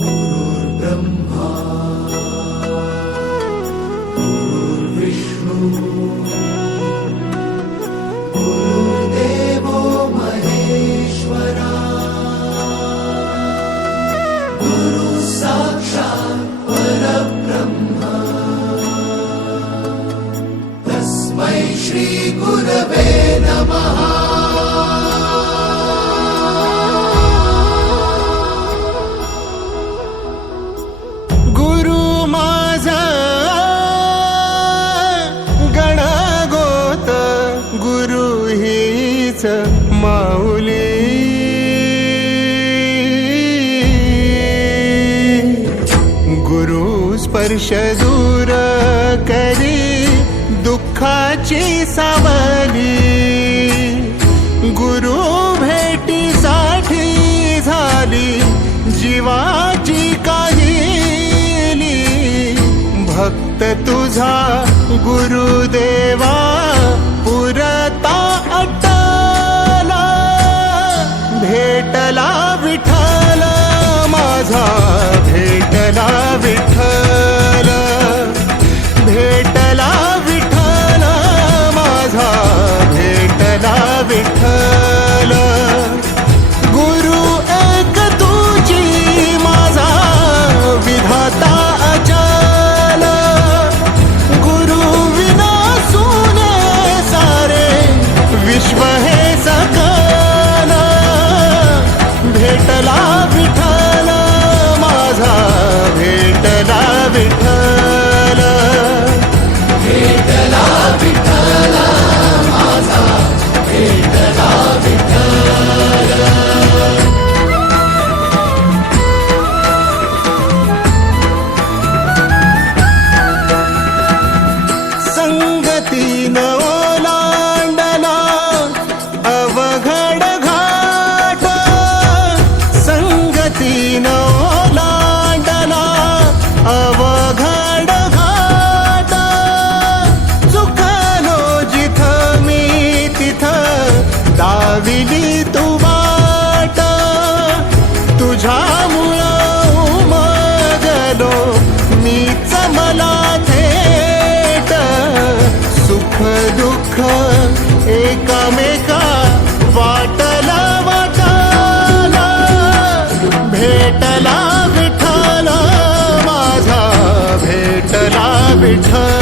गुरुर्ब्रह्मा गुरुर्विष्णू गुरुर्देवो महेश्वरा गुरु साक्षात् परब्रह्म तस्मै श्री गुरवे नमः। माऊली गुरु स्पर्श दूर करी दुःखाची सावली, गुरु भेटीसाठी झाली जीवाची काहिली। भक्त तुझा गुरुदेवा पुरता भेटला विठ्ठल माझा, भेटला विठ्ठल, भेटला विठ्ठल माझा, भेटला विठ्ठल। गुरु एक तुझी माझा विधाता अचल, गुरु विना सुने सारे विश्व हे सकल। भेटला विठ्ठल माझा, भेटला विठ्ठल, भेटला विठ्ठल माझा, भेटला विठ्ठल। संगतीन ओलांडला अवघड घाट, संगतीन ओलांडला अवघड घाट। चुकलो जिथं मी तिथं दाविली तू वाट, तुझ्यामुळं उमगलो मीच मला थेट। सुख दुःख एकामेका वाटला वाटाला, भेटला विठ्ठल माझा, भेटला विठ्ठल।